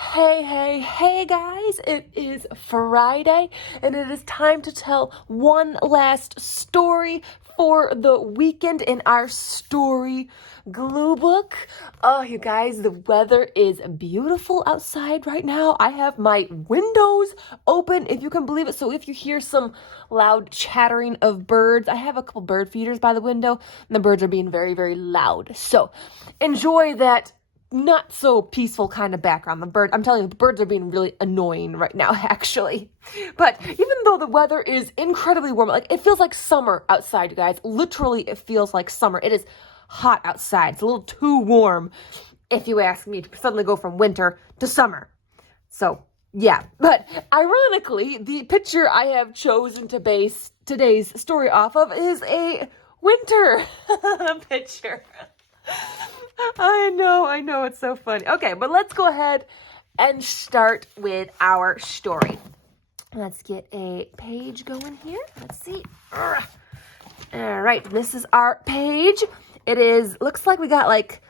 Hey guys, it is Friday and it is time to tell one last story for the weekend in our story glue book. Oh, you guys, the weather is beautiful outside right now. I have my windows open, if you can believe it. So if you hear some loud chattering of birds, I have a couple bird feeders by the window and the birds are being very, very loud. So enjoy that not so peaceful kind of background. I'm telling you, the birds are being really annoying right now, actually. But even though the weather is incredibly warm, like it feels like summer outside, you guys. Literally, it feels like summer. It is hot outside. It's a little too warm, if you ask me, to suddenly go from winter to summer. So, yeah. But ironically, the picture I have chosen to base today's story off of is a winter picture. I know, it's so funny. Okay, but let's go ahead and start with our story. Let's get a page going here. Let's see. All right, this is our page. Looks like we got like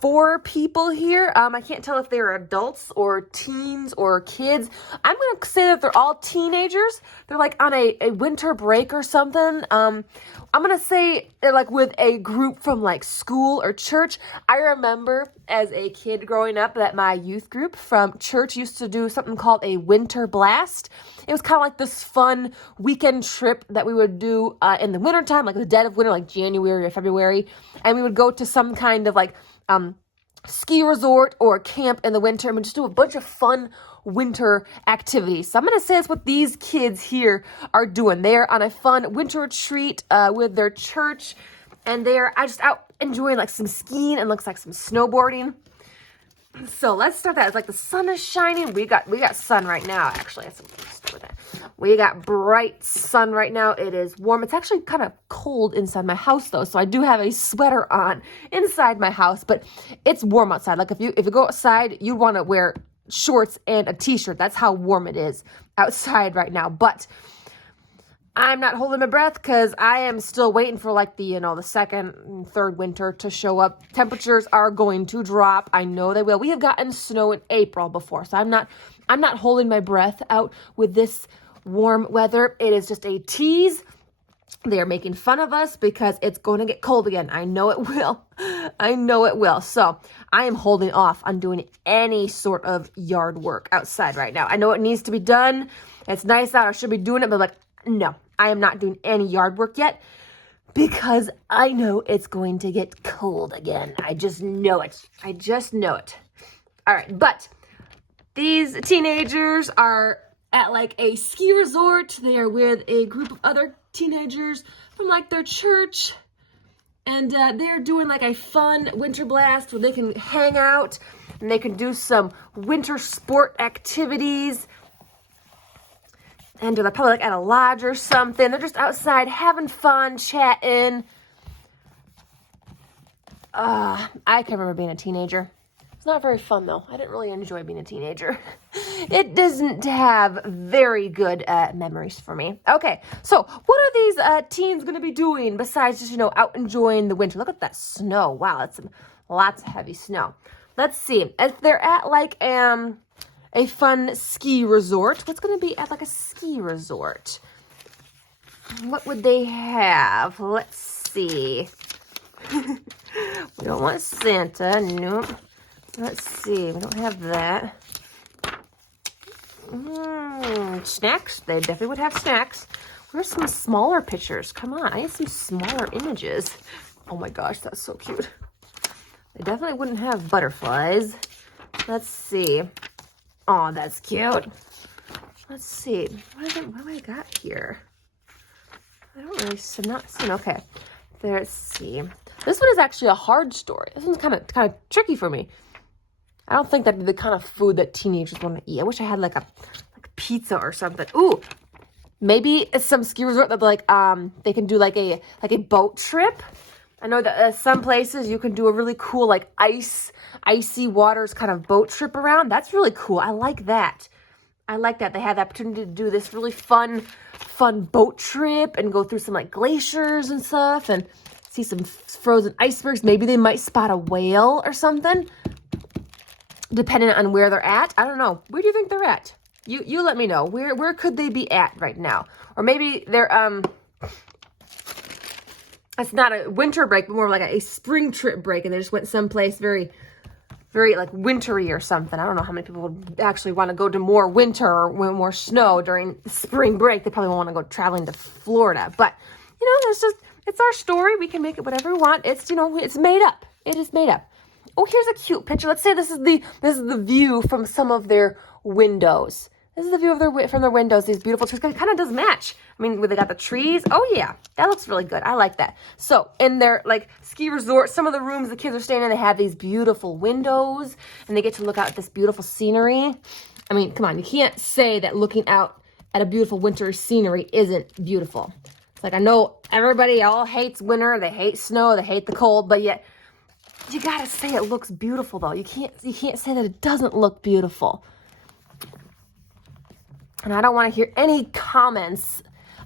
4 people here. I can't tell if they're adults or teens or kids. I'm going to say that they're all teenagers. They're like on a winter break or something. I'm going to say they're like with a group from like school or church. I remember as a kid growing up that my youth group from church used to do something called a winter blast. It was kind of like this fun weekend trip that we would do in the wintertime, like the dead of winter, like January or February. And we would go to some kind of like ski resort or camp in the winter and we just do a bunch of fun winter activities. So I'm going to say that's what these kids here are doing. They're on a fun winter retreat with their church and they're just out enjoying like some skiing and looks like some snowboarding. So let's start that. It's like the sun is shining. We got sun right now, actually. We got bright sun right now. It is warm. It's actually kind of cold inside my house though. So I do have a sweater on inside my house, but it's warm outside. Like if you go outside, you want to wear shorts and a t-shirt. That's how warm it is outside right now. But I'm not holding my breath because I am still waiting for like the second and third winter to show up. Temperatures are going to drop. I know they will. We have gotten snow in April before, so I'm not holding my breath out with this warm weather. It is just a tease. They are making fun of us because it's going to get cold again. I know it will. So I am holding off on doing any sort of yard work outside right now. I know it needs to be done. It's nice out. I should be doing it, but like, no, I am not doing any yard work yet because I know it's going to get cold again. I just know it. All right, but these teenagers are at like a ski resort. They are with a group of other teenagers from like their church. And they're doing like a fun winter blast where they can hang out and they can do some winter sport activities. And they're probably like at a lodge or something. They're just outside having fun, chatting. I can remember being a teenager. It's not very fun though. I didn't really enjoy being a teenager. It doesn't have very good memories for me. Okay, so what are these teens going to be doing besides just, out enjoying the winter? Look at that snow. Wow, that's lots of heavy snow. Let's see. If they're at like a fun ski resort, what's going to be at like a ski resort? What would they have? Let's see. We don't want Santa. Nope. Let's see. We don't have that. Snacks. They definitely would have snacks. Where's some smaller pictures? Come on. I need some smaller images. Oh my gosh, that's so cute. They definitely wouldn't have butterflies. Let's see. Oh, that's cute. Let's see. What do I got here? I don't really see. Not seeing. Okay. Let's see. This one is actually a hard story. This one's kind of tricky for me. I don't think that'd be the kind of food that teenagers want to eat. I wish I had like a pizza or something. Ooh, maybe it's some ski resort that they can do like a boat trip. I know that some places you can do a really cool like icy waters kind of boat trip around. That's really cool. I like that. They have the opportunity to do this really fun boat trip and go through some like glaciers and stuff and see some frozen icebergs. Maybe they might spot a whale or something. depending on where they're at. I don't know. Where do you think they're at? You let me know. Where could they be at right now? Or maybe they're it's not a winter break, but more like a spring trip break, and they just went someplace very, very like wintry or something. I don't know how many people would actually want to go to more winter or more snow during spring break. They probably won't want to go traveling to Florida. But, it's our story. We can make it whatever we want. It's, it's made up. It is made up. Oh, here's a cute picture. Let's say this is the view from some of their windows. This is the view from their windows. These beautiful trees. It kind of does match. I mean, where they got the trees. Oh yeah, that looks really good. I like that. So in their like ski resort, some of the rooms the kids are staying in, they have these beautiful windows, and they get to look out at this beautiful scenery. I mean, come on, you can't say that looking out at a beautiful winter scenery isn't beautiful. It's like, I know everybody all hates winter, they hate snow, they hate the cold, but yet you gotta say it looks beautiful though. You can't say that it doesn't look beautiful. And I don't want to hear any comments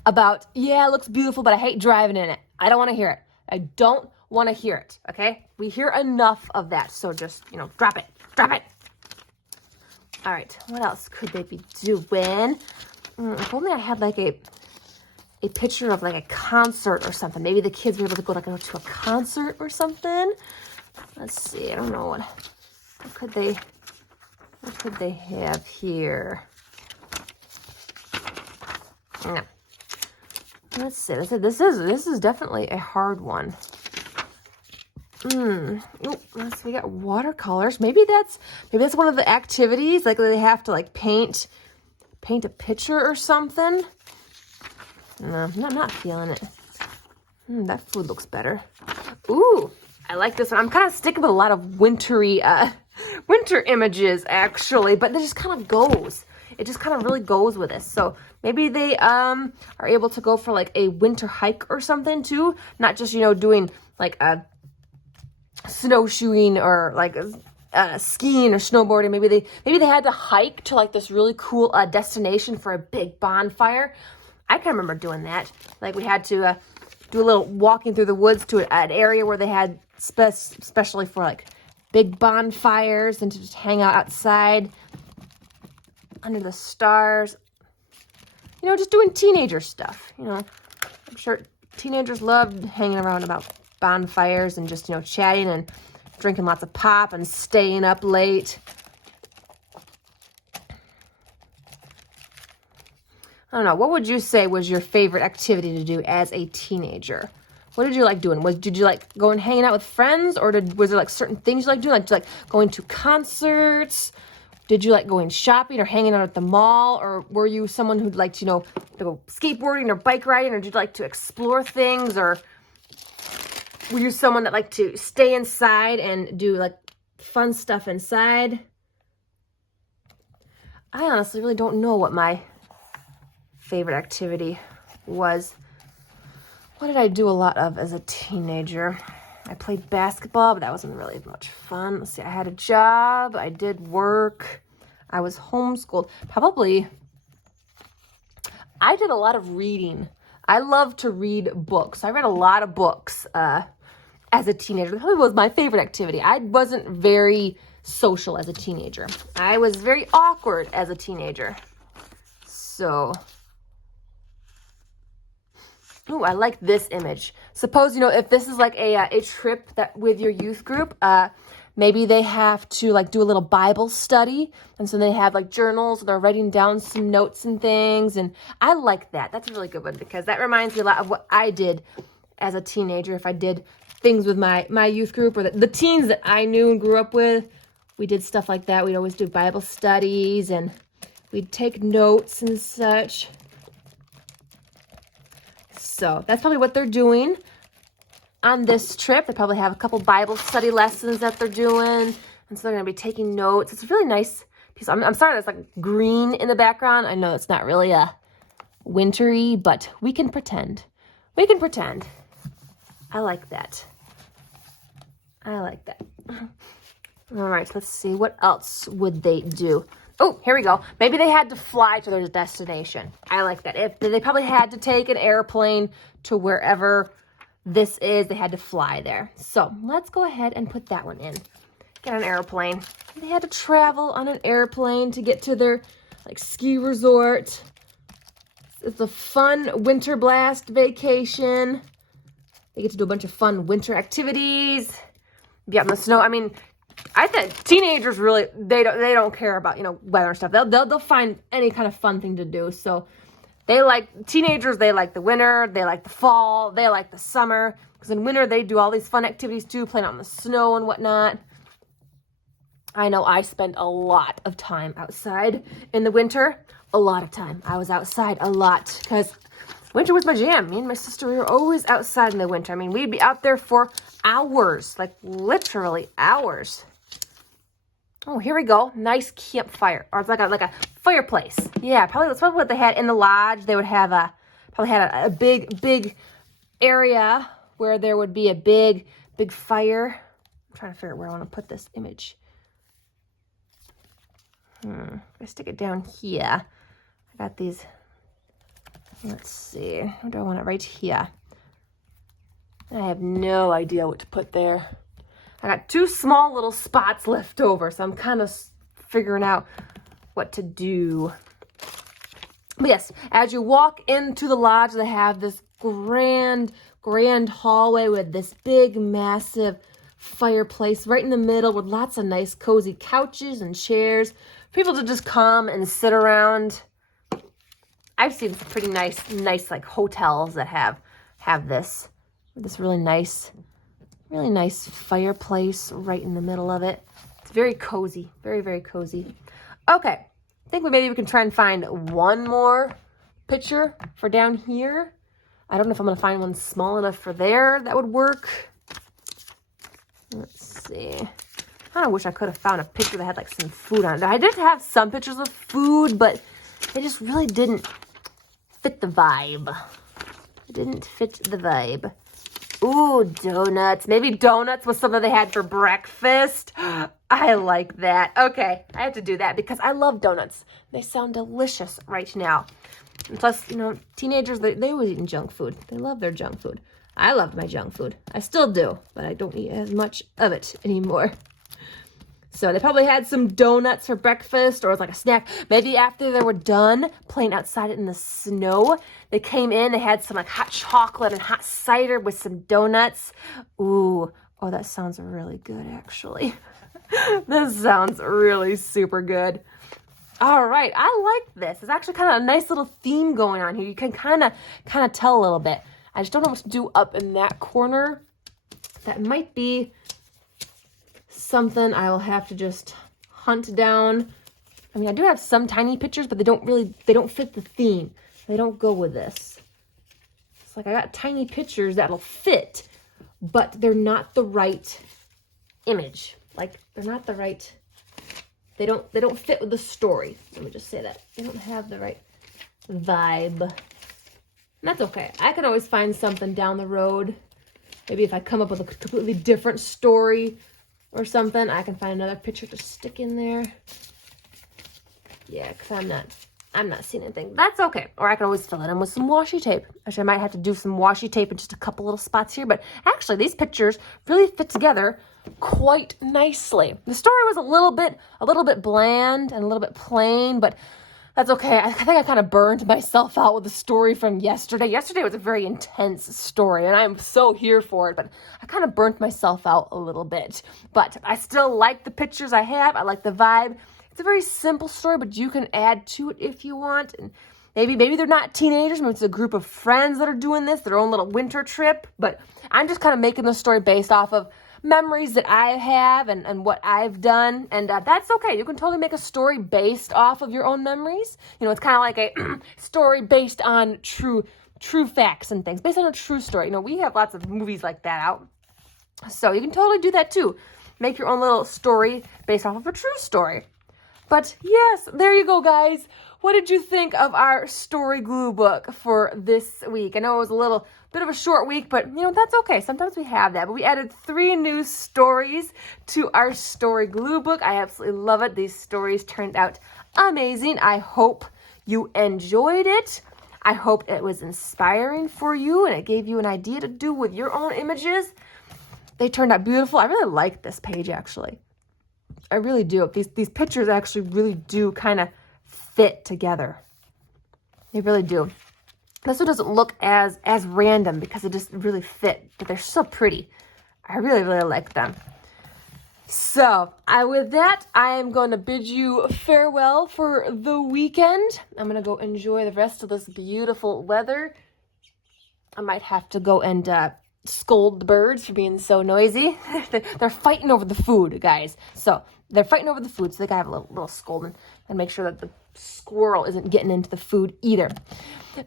about, yeah, it looks beautiful, but I hate driving in it. I don't want to hear it. I don't want to hear it, okay? We hear enough of that, so just, drop it. Drop it. All right, what else could they be doing? If only I had like a picture of like a concert or something. Maybe the kids were able to go to a concert or something. Let's see, I don't know what could they have here? No. Let's see. This is definitely a hard one. We got watercolors. Maybe that's one of the activities. Like they have to like paint a picture or something. No, I'm not feeling it. That food looks better. Ooh, I like this one. I'm kind of sticking with a lot of wintry winter images actually, but it just kind of goes. It just kind of really goes with this. So maybe they are able to go for like a winter hike or something too. Not just, doing like a snowshoeing or like skiing or snowboarding. Maybe they had to hike to like this really cool destination for a big bonfire. I can remember doing that. Like we had to do a little walking through the woods to an area where they had especially for like big bonfires and to just hang out outside under the stars, just doing teenager stuff. I'm sure teenagers loved hanging around about bonfires and just, chatting and drinking lots of pop and staying up late. I don't know. What would you say was your favorite activity to do as a teenager? What did you like doing? Did you like going hanging out with friends, or was there like certain things you like doing? Like going to concerts? Did you like going shopping or hanging out at the mall? Or were you someone who'd like to, to go skateboarding or bike riding? Or did you like to explore things? Or were you someone that liked to stay inside and do like fun stuff inside? I honestly really don't know what my favorite activity was. What did I do a lot of as a teenager? I played basketball, but that wasn't really much fun. Let's see, I had a job, I did work, I was homeschooled. I did a lot of reading. I love to read books. I read a lot of books as a teenager. That probably was my favorite activity. I wasn't very social as a teenager. I was very awkward as a teenager. So... Ooh, I like this image. Suppose, if this is like a trip that with your youth group, maybe they have to like do a little Bible study. And so they have like journals, and they're writing down some notes and things. And I like that. That's a really good one because that reminds me a lot of what I did as a teenager. If I did things with my youth group or the teens that I knew and grew up with, we did stuff like that. We'd always do Bible studies and we'd take notes and such. So that's probably what they're doing on this trip. They probably have a couple Bible study lessons that they're doing. And so they're going to be taking notes. It's a really nice piece. I'm sorry there's like green in the background. I know it's not really a wintry, but we can pretend. We can pretend. I like that. I like that. All right, let's see. What else would they do? Oh, here we go. Maybe they had to fly to their destination. I like that. If they probably had to take an airplane to wherever this is, they had to fly there. So let's go ahead and put that one in. get on an airplane. They had to travel on an airplane to get to their like ski resort. It's a fun winter blast vacation. They get to do a bunch of fun winter activities. Be out in the snow. I mean, I think teenagers really they don't care about, you know, weather and stuff. They'll find any kind of fun thing to do. So they like teenagers, they like the winter, they like the fall, they like the summer. Because in winter they do all these fun activities too, playing out in the snow and whatnot. I know I spent a lot of time outside in the winter. A lot of time. I was outside a lot because winter was my jam. Me and my sister, we were always outside in the winter. I mean, we'd be out there for hours, like literally hours. Oh, here we go. Nice campfire. Or it's like a fireplace. Yeah, probably that's probably what they had in the lodge. They would have probably had a big area where there would be a big fire. I'm trying to figure out where I want to put this image. I stick it down here. I got these. Let's see. Where do I want it? Right here. I have no idea what to put there. I got 2 small little spots left over, so I'm kind of figuring out what to do. But yes, as you walk into the lodge, they have this grand hallway with this big, massive fireplace right in the middle with lots of nice, cozy couches and chairs. People to just come and sit around. I've seen some pretty nice like hotels that have this really nice fireplace right in the middle of it. It's very cozy, very cozy. Okay, I think maybe we can try and find one more picture for down here. I don't know if I'm gonna find one small enough for there that would work. Let's see. I kind of wish I could have found a picture that had like some food on it. I did have some pictures of food, but they just really didn't fit the vibe. It didn't fit the vibe. Ooh, donuts. Maybe donuts was something they had for breakfast. I like that. Okay, I have to do that because I love donuts. They sound delicious right now. And plus, you know, teenagers, they always eating junk food. They love their junk food. I love my junk food. I still do, but I don't eat as much of it anymore. So they probably had some donuts for breakfast or as like a snack. Maybe after they were done playing outside in the snow, they came in, they had some like hot chocolate and hot cider with some donuts. Ooh, oh, that sounds really good actually. This sounds really super good. All right, I like this. It's actually kind of a nice little theme going on here. You can kind of tell a little bit. I just don't know what to do up in that corner. That might be something I will have to just hunt down. I mean, I do have some tiny pictures, but they don't fit the theme. They don't go with this. It's like I got tiny pictures that'll fit, but they're not the right image. Like they're not the right, they don't fit with the story. Let me just say that. They don't have the right vibe. And that's okay. I can always find something down the road. Maybe if I come up with a completely different story or something, I can find another picture to stick in there. Yeah, because I'm not seeing anything. That's okay. Or I can always fill it in with some washi tape. Actually, I might have to do some washi tape in just a couple little spots here, but actually these pictures really fit together quite nicely. The story was a little bit bland and a little bit plain, but that's okay. I think I kind of burned myself out with the story from yesterday. Yesterday was a very intense story, and I'm so here for it, but I kind of burnt myself out a little bit. But I still like the pictures I have. I like the vibe. It's a very simple story, but you can add to it if you want. And maybe they're not teenagers. Maybe it's a group of friends that are doing this, their own little winter trip. But I'm just kind of making the story based off of memories that I have and what I've done, and that's okay. You can totally make a story based off of your own memories. You know, it's kind of like a story based on true facts and things, based on a true story. You know, we have lots of movies like that out, so you can totally do that too. Make your own little story based off of a true story. But yes, there you go, guys. What did you think of our story glue book for this week? I know it was a little bit of a short week, but you know, that's okay. Sometimes we have that. But we added 3 new stories to our story glue book. I absolutely love it. These stories turned out amazing. I hope you enjoyed it. I hope it was inspiring for you and it gave you an idea to do with your own images. They turned out beautiful. I really like this page actually. I really do. These pictures actually really do kind of fit together. They really do. This one doesn't look as random because it just really fit, but they're so pretty. I really, really like them. So, with that, I am going to bid you farewell for the weekend. I'm going to go enjoy the rest of this beautiful weather. I might have to go and scold the birds for being so noisy. They're fighting over the food, guys. So, they're fighting over the food, so they got to have a little scolding and make sure that the squirrel isn't getting into the food either.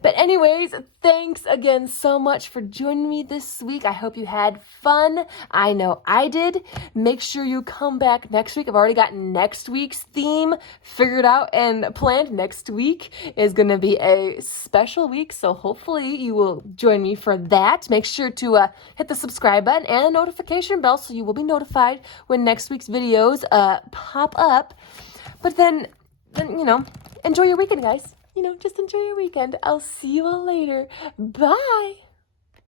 But anyways, thanks again so much for joining me this week. I hope you had fun. I know I did. Make sure you come back next week. I've already got next week's theme figured out and planned. Next week is going to be a special week, so hopefully you will join me for that. Make sure to hit the subscribe button and the notification bell so you will be notified when next week's videos pop up. But then, enjoy your weekend, guys. Just enjoy your weekend. I'll see you all later. Bye.